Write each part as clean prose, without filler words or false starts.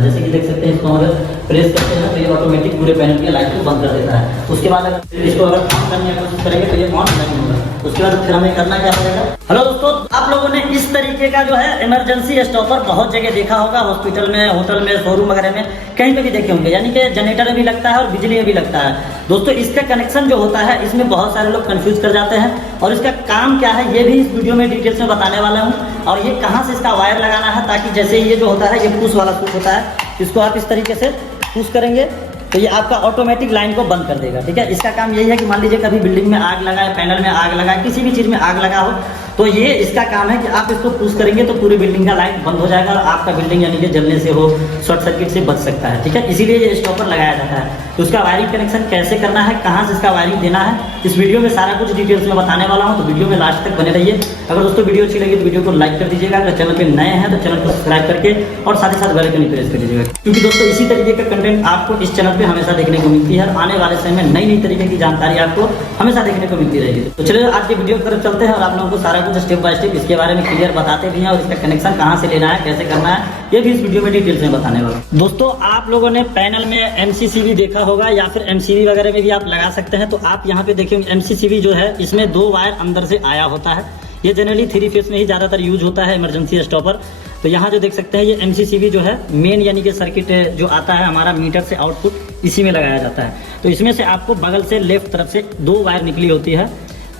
जैसे कि देख सकते हैं, इसको अगर प्रेस करते हैं तो ये ऑटोमेटिक पूरे पैनल की लाइट को बंद कर देता है। उसके बाद अगर इसको अगर ऑन करने की कोशिश करेंगे तो ये ऑन नहीं होगा। उसके बाद फिर हमें करना क्या पड़ेगा। हेलो दोस्तों, आप लोगों ने इस तरीके का जो है इमरजेंसी स्टॉपर बहुत जगह देखा होगा, हॉस्पिटल में, होटल में, शोरूम वगैरह में, कहीं पे भी देखे होंगे। यानी कि जनरेटर में भी लगता है और बिजली में भी लगता है। दोस्तों, इसका कनेक्शन जो होता है, इसमें बहुत सारे लोग कंफ्यूज कर जाते हैं और इसका काम क्या है ये भी इस वीडियो में डिटेल्स में बताने वाला हूँ। और ये कहाँ से इसका वायर लगाना है, ताकि जैसे ये जो होता है, ये पुश वाला स्विच होता है, इसको आप इस तरीके से पुश करेंगे तो ये आपका ऑटोमेटिक लाइन को बंद कर देगा। ठीक है, इसका काम यही है कि मान लीजिए कभी बिल्डिंग में आग लगा है, पैनल में आग लगा है, किसी भी चीज़ में आग लगा हो, तो ये इसका काम है कि आप इसको पुश करेंगे तो पूरी बिल्डिंग का लाइट बंद हो जाएगा और आपका बिल्डिंग यानी कि जलने से हो, शॉर्ट सर्किट से बच सकता है। ठीक है, इसीलिए ये स्टॉपर लगाया जाता है। तो उसका वायरिंग कनेक्शन कैसे करना है, कहाँ से इसका वायरिंग देना है, इस वीडियो में सारा कुछ डिटेल्स में बताने वाला हूँ। तो वीडियो में लास्ट तक बने रहिए। अगर दोस्तों वीडियो अच्छी लगी तो वीडियो को लाइक कर दीजिएगा। अगर चैनल पे नए हैं तो चैनल को सब्सक्राइब करके और साथ ही साथ बेल आइकन प्रेस कर दीजिएगा, क्योंकि दोस्तों इसी तरीके का कंटेंट आपको इस चैनल पे हमेशा देखने को मिलती है। आने वाले समय में नई नई तरीके की जानकारी आपको हमेशा देखने को मिलती रहेगी। तो चलिए आज के वीडियो की तरफ चलते हैं और आप लोगों को सारा कुछ स्टेप बाय स्टेप इसके बारे में क्लियर बताते भी हैं और इसका कनेक्शन कहाँ से लेना है, कैसे करना है, ये भी इस वीडियो में डिटेल्स में बताने वाला हूं। दोस्तों, आप लोगों ने पैनल में एमसीसीबी देखा होगा या फिर एमसीबी वगैरह में भी आप लगा सकते हैं। तो आप यहाँ पे देखिए, एमसीसीबी जो है इसमें 2 वायर अंदर से आया होता है। ये जनरली 3 फेस में ही ज्यादातर यूज होता है इमरजेंसी स्टॉपर। तो यहाँ जो देख सकते हैं, ये एमसीसीबी जो है मेन यानी कि सर्किट जो आता है हमारा मीटर से आउटपुट, इसी में लगाया जाता है। तो इसमें से आपको बगल से लेफ्ट तरफ से 2 वायर निकली होती है,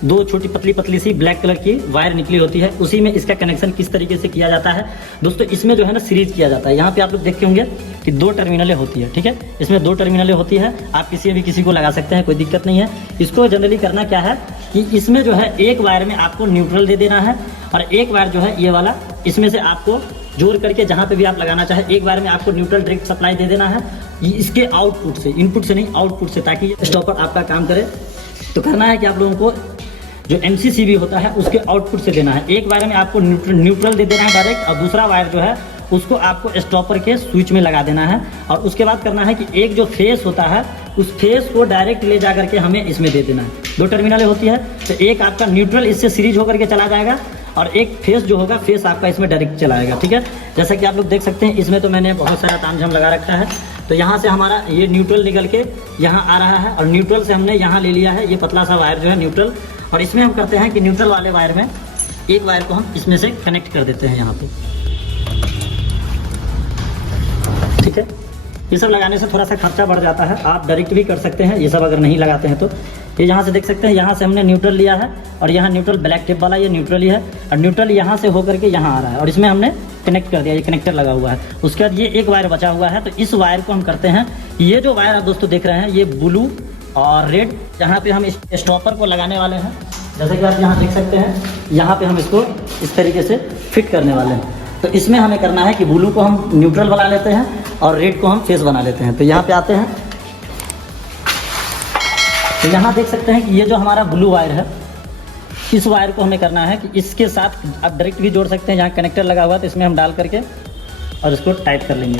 2 छोटी पतली पतली सी ब्लैक कलर की वायर निकली होती है। उसी में इसका कनेक्शन किस तरीके से किया जाता है दोस्तों, इसमें जो है ना सीरीज किया जाता है। यहाँ पे आप लोग देखते होंगे कि 2 टर्मिनलें होती है। ठीक है, इसमें 2 टर्मिनलें होती है। आप किसी को लगा सकते हैं, कोई दिक्कत नहीं है। इसको जनरली करना क्या है कि इसमें जो है एक वायर में आपको न्यूट्रल दे देना है और एक वायर जो है ये वाला, इसमें से आपको जोड़ करके जहाँ पे भी आप लगाना चाहे, एक वायर में आपको न्यूट्रल डायरेक्ट सप्लाई दे देना है इसके आउटपुट से, इनपुट से नहीं आउटपुट से, ताकि स्टॉपर आपका काम करे। तो करना है कि आप लोगों को जो एमसीसीबी होता है उसके आउटपुट से देना है। एक वायर में आपको न्यूट्रल दे देना है डायरेक्ट, और दूसरा वायर जो है उसको आपको स्टॉपर के स्विच में लगा देना है। और उसके बाद करना है कि एक जो फेस होता है उस फेस को डायरेक्ट ले जा करके हमें इसमें दे देना है। 2 टर्मिनलें होती है, तो एक आपका न्यूट्रल इससे सीरीज होकर के चला जाएगा और एक फेस जो होगा, फेस आपका इसमें डायरेक्ट चलाएगा। ठीक है, जैसा कि आप लोग देख सकते हैं, इसमें तो मैंने बहुत सारा तामझाम लगा रखा है। तो यहाँ से हमारा ये न्यूट्रल निकल के यहाँ आ रहा है और न्यूट्रल से हमने यहाँ ले लिया है ये पतला सा वायर जो है न्यूट्रल। और इसमें हम करते हैं कि न्यूट्रल वाले वायर में एक वायर को हम इसमें से कनेक्ट कर देते हैं यहाँ पे। ठीक है, ये सब लगाने से थोड़ा सा खर्चा बढ़ जाता है, आप डायरेक्ट भी कर सकते हैं ये सब अगर नहीं लगाते हैं तो। ये यहाँ से देख सकते हैं, यहाँ से हमने न्यूट्रल लिया है और यहाँ न्यूट्रल ब्लैक टेप वाला ये न्यूट्रल ही है और न्यूट्रल यहाँ से होकर के यहाँ आ रहा है और इसमें हमने कनेक्ट कर दिया, ये कनेक्टर लगा हुआ है। उसके बाद ये एक वायर बचा हुआ है, तो इस वायर को हम करते हैं, ये जो वायर आप दोस्तों देख रहे हैं ये ब्लू और रेड, जहाँ पे हम इस स्टॉपर को लगाने वाले हैं। जैसे कि आप यहाँ देख सकते हैं, यहाँ पे हम इसको इस तरीके से फिट करने वाले हैं। तो इसमें हमें करना है कि ब्लू को हम न्यूट्रल बना लेते हैं और रेड को हम फेस बना लेते हैं। तो यहाँ पे आते हैं, तो यहाँ देख सकते हैं कि ये जो हमारा ब्लू वायर है, इस वायर को हमें करना है कि इसके साथ आप डायरेक्ट भी जोड़ सकते हैं। यहाँ कनेक्टर लगा हुआ है तो इसमें हम डाल करके और इसको टाइट कर लेंगे।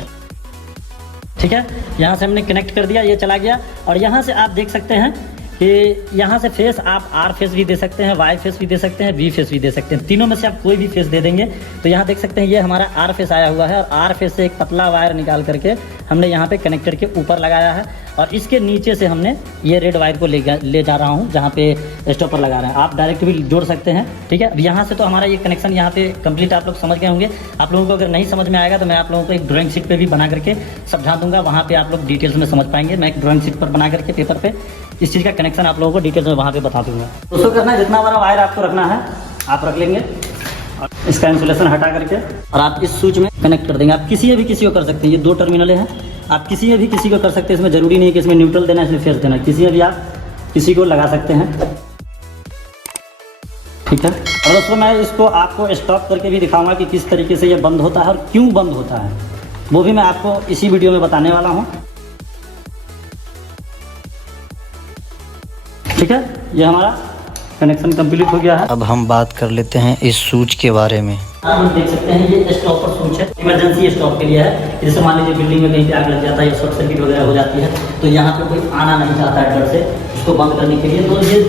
ठीक है, यहाँ से हमने कनेक्ट कर दिया, ये चला गया। और यहाँ से आप देख सकते हैं कि यहाँ से फेस आप आर फेस भी दे सकते हैं, वाई फेस भी दे सकते हैं, वी फेस भी दे सकते हैं। तीनों में से आप कोई भी फेस दे देंगे। तो यहाँ देख सकते हैं ये हमारा आर फेस आया हुआ है और आर फेस से एक पतला वायर निकाल करके हमने यहाँ पे कनेक्टर के ऊपर लगाया है और इसके नीचे से हमने ये रेड वायर को ले जा रहा हूँ जहाँ पे स्टॉपर लगा रहे हैं। आप डायरेक्ट भी जोड़ सकते हैं। ठीक है, अब यहाँ से तो हमारा ये कनेक्शन यहाँ पे कंप्लीट आप लोग समझ गए होंगे। आप लोगों को अगर नहीं समझ में आएगा तो मैं आप लोगों को एक ड्राइंग शीट पे भी बना करके समझा दूंगा, वहाँ पे आप लोग डिटेल्स में समझ पाएंगे। मैं एक ड्राइंग शीट पर बना करके पेपर पे इस चीज़ का कनेक्शन आप लोगों को डिटेल्स में वहाँ पे बता दूंगा। दोस्तों, करना है जितना बड़ा वायर आपको रखना है आप रख लेंगे और इसका इंसुलेशन हटा करके और आप इस स्विच में कनेक्ट कर देंगे। आप किसी को कर सकते हैं, ये 2 टर्मिनलें हैं, आप किसी को कर सकते हैं। इसमें जरूरी नहीं है कि इसमें न्यूट्रल देना है, इसमें फेस देना है, किसी में भी आप किसी को लगा सकते हैं। ठीक है, और दोस्तों मैं इसको आपको स्टॉप करके भी दिखाऊंगा कि किस तरीके से ये बंद होता है और क्यों बंद होता है, वो भी मैं आपको इसी वीडियो में बताने वाला हूँ। ठीक है, ये हमारा कनेक्शन कंप्लीट हो गया है। अब हम बात कर लेते हैं इस स्विच के बारे में। आप देख सकते हैं ये स्टॉपर स्विच है, इमरजेंसी स्टॉप के लिए है। जैसे मान लीजिए बिल्डिंग में कहीं पे आग लग जाता है या शॉर्ट सर्किट वगैरह हो जाती है, तो यहाँ पे कोई आना नहीं चाहता है डर से इसको बंद करने के लिए। तो ये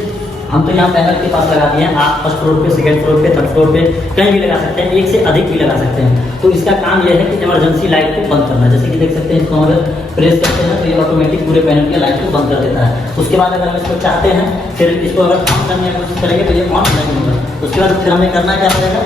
हम तो यहाँ पैनल के पास लगा दिए हैं, आप फर्स्ट फ्लोर पे, सेकंड फ्लोर पे, थर्ड फ्लोर पे कहीं भी लगा सकते हैं, एक से अधिक भी लगा सकते हैं। तो इसका काम यह है कि इमरजेंसी लाइट को बंद करना। जैसे कि देख सकते हैं, इसको हम अगर प्रेस करते हैं तो ये ऑटोमेटिक पूरे पैनल की लाइट को बंद कर देता है। उसके बाद अगर हम इसको चाहते हैं फिर इसको अगर ऑन करने की कोशिश करेंगे तो ये ऑन नहीं होगा। उसके बाद फिर हमें करना क्या पड़ेगा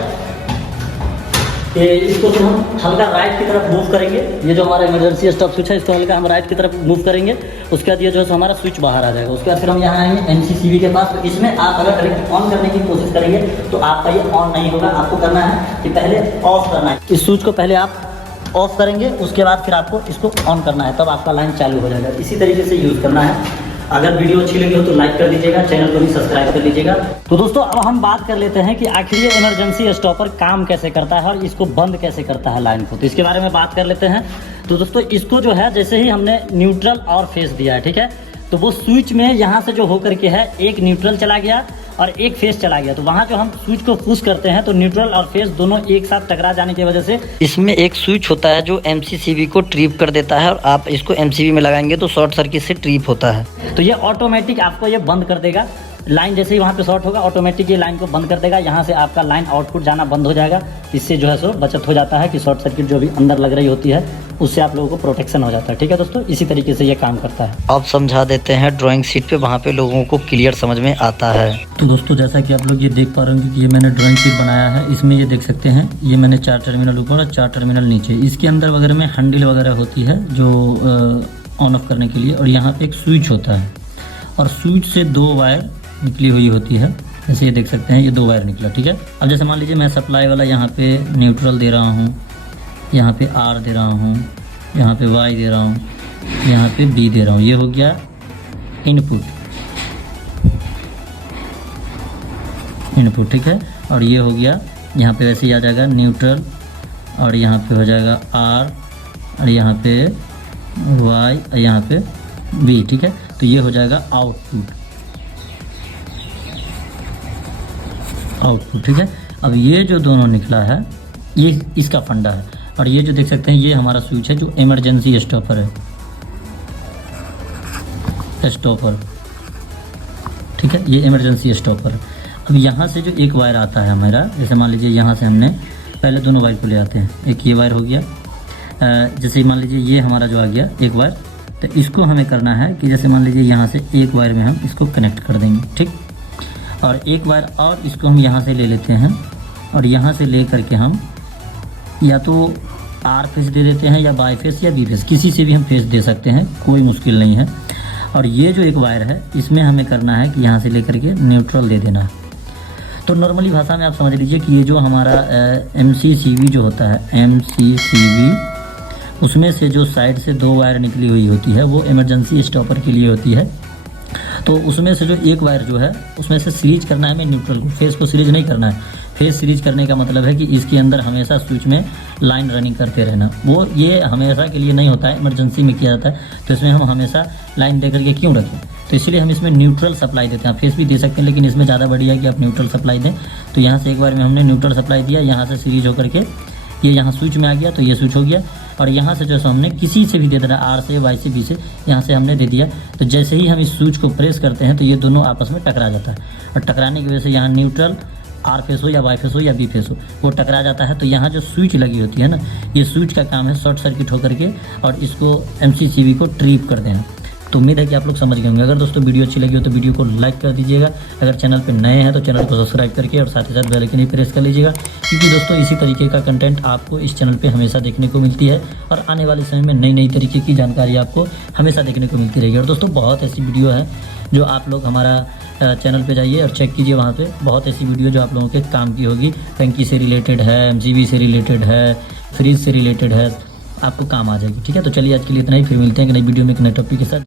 कि इसको फिर हम हल्का राइट की तरफ मूव करेंगे। ये जो हमारा इमरजेंसी स्टॉप स्विच है, इसको हल्का हम राइट की तरफ मूव करेंगे। उसके बाद ये जो है हमारा स्विच बाहर आ जाएगा। उसके बाद फिर हम यहाँ आएंगे MCCV के पास। तो इसमें आप अगर डायरेक्ट ऑन करने की कोशिश करेंगे तो आपका ये ऑन नहीं होगा। आपको करना है कि पहले ऑफ करना है। इस स्विच को पहले आप ऑफ करेंगे, उसके बाद फिर आपको इसको ऑन करना है, तब आपका लाइन चालू हो जाएगा। इसी तरीके से यूज़ करना है। अगर वीडियो अच्छी लगी हो तो लाइक कर दीजिएगा, चैनल को भी सब्सक्राइब कर लीजिएगा। तो दोस्तों अब हम बात कर लेते हैं कि आखिर ये इमरजेंसी स्टॉपर काम कैसे करता है और इसको बंद कैसे करता है लाइन को। तो इसके बारे में बात कर लेते हैं। तो दोस्तों इसको जो है, जैसे ही हमने न्यूट्रल और फेस दिया है, ठीक है, तो वो स्विच में यहाँ से जो होकर के है, एक न्यूट्रल चला गया और एक फेस चला गया। तो वहाँ जो हम स्विच को पुश करते हैं तो न्यूट्रल और फेस दोनों एक साथ टकरा जाने की वजह से इसमें एक स्विच होता है जो MCCV को ट्रिप कर देता है, और आप इसको MCV में लगाएंगे तो शॉर्ट सर्किट से ट्रिप होता है। तो ये ऑटोमेटिक आपको ये बंद कर देगा। लाइन जैसे ही वहाँ पे शॉर्ट होगा, ऑटोमेटिक ये लाइन को बंद कर देगा। यहाँ से आपका लाइन आउटपुट जाना बंद हो जाएगा। इससे जो है सो बचत हो जाता है कि शॉर्ट सर्किट जो भी अंदर लग रही होती है उससे आप लोगों को प्रोटेक्शन हो जाता है। ठीक है दोस्तों, इसी तरीके से ये काम करता है। अब समझा देते हैं ड्राइंग शीट पे, वहाँ पे लोगों को क्लियर समझ में आता है। तो दोस्तों जैसा कि आप लोग ये देख पा रहे होंगे कि ये मैंने ड्राइंग शीट बनाया है। इसमें ये देख सकते हैं, ये मैंने 4 टर्मिनल ऊपर और 4 टर्मिनल नीचे। इसके अंदर वगैरह में हैंडल वगैरह होती है जो ऑन ऑफ करने के लिए, और यहाँ पे एक स्विच होता है और स्विच से 2 वायर निकली हुई होती है। जैसे ये देख सकते हैं, ये 2 वायर निकला। ठीक है, अब जैसे मान लीजिए मैं सप्लाई वाला यहाँ पे न्यूट्रल दे रहा हूँ, यहाँ पे R दे रहा हूँ, यहाँ पे Y दे रहा हूँ, यहाँ पे B दे रहा हूँ। ये हो गया इनपुट, ठीक है। और ये हो गया, यहाँ पे वैसे ही आ जाएगा न्यूट्रल, और यहाँ पे हो जाएगा R, और यहाँ पे Y, और यहाँ पे B। ठीक है, तो ये हो जाएगा आउटपुट। ठीक है, अब ये जो दोनों निकला है ये इसका फंडा है, और ये जो देख सकते हैं ये हमारा स्विच है जो इमरजेंसी स्टॉपर है, ठीक है, ये इमरजेंसी स्टॉपर है। अब यहाँ से जो एक वायर आता है हमारा, जैसे मान लीजिए यहाँ से हमने पहले दोनों वायर को ले आते हैं। एक ये वायर हो गया, जैसे मान लीजिए ये हमारा जो आ गया एक वायर, तो इसको हमें करना है कि जैसे मान लीजिए यहाँ से एक वायर में हम इसको कनेक्ट कर देंगे। ठीक, और एक वायर और इसको हम यहाँ से ले लेते हैं, और यहाँ से ले करके हम या तो R फेस दे देते हैं, या Y फेस या B फेस, किसी से भी हम फेस दे सकते हैं, कोई मुश्किल नहीं है। और ये जो एक वायर है इसमें हमें करना है कि यहाँ से लेकर के न्यूट्रल दे देना है। तो नॉर्मली भाषा में आप समझ लीजिए कि ये जो हमारा MCCV जो होता है, MCCV, उसमें से जो साइड से 2 वायर निकली हुई होती है वो इमरजेंसी स्टॉपर के लिए होती है। तो उसमें से जो एक वायर जो है उसमें से सीरीज करना है हमें न्यूट्रल को, फेस को सीरीज नहीं करना है। फेस सीरीज करने का मतलब है कि इसके अंदर हमेशा स्विच में लाइन रनिंग करते रहना। वो ये हमेशा के लिए नहीं होता है, इमरजेंसी में किया जाता है। तो इसमें हम हमेशा लाइन दे करके क्यों रखें, तो इसलिए हम इसमें न्यूट्रल सप्लाई देते हैं। फेस भी दे सकते हैं लेकिन इसमें ज़्यादा बढ़िया है कि आप न्यूट्रल सप्लाई दें। तो यहाँ से एक बार में हमने न्यूट्रल सप्लाई दिया, यहाँ से सीरीज होकर के ये यहाँ स्विच में आ गया, तो ये स्विच हो गया। और यहाँ से जो हमने किसी से भी दे देना, R से, Y से, B से, यहाँ से हमने दे दिया। तो जैसे ही हम इस स्विच को प्रेस करते हैं तो ये दोनों आपस में टकरा जाता है, और टकराने की वजह से यहाँ न्यूट्रल R फेस हो या Y फेस हो या B फेस हो, वो टकरा जाता है। तो यहाँ जो स्विच लगी होती है ना, ये स्विच का काम है शॉर्ट सर्किट होकर के और इसको MCCV को ट्रिप कर देना। तो उम्मीद है कि आप लोग समझ गए होंगे। अगर दोस्तों वीडियो अच्छी लगी हो तो वीडियो को लाइक कर दीजिएगा। अगर चैनल पे नए हैं तो चैनल को सब्सक्राइब करके और साथ ही साथ बेल आइकन भी प्रेस कर लीजिएगा, क्योंकि दोस्तों इसी तरीके का कंटेंट आपको इस चैनल पे हमेशा देखने को मिलती है, और आने वाले समय में नई नई तरीके की जानकारी आपको हमेशा देखने को मिलती रहेगी। और दोस्तों बहुत ऐसी वीडियो है जो आप लोग हमारा चैनल पे जाइए और चेक कीजिए, वहाँ पे बहुत ऐसी वीडियो जो आप लोगों के काम की होगी। टंकी से रिलेटेड है, MCV से रिलेटेड है, फ्रिज से रिलेटेड है, आपको काम आ जाएगी। ठीक है, तो चलिए आज के लिए इतना ही, फिर मिलते हैं एक नई वीडियो में एक नए टॉपिक के साथ।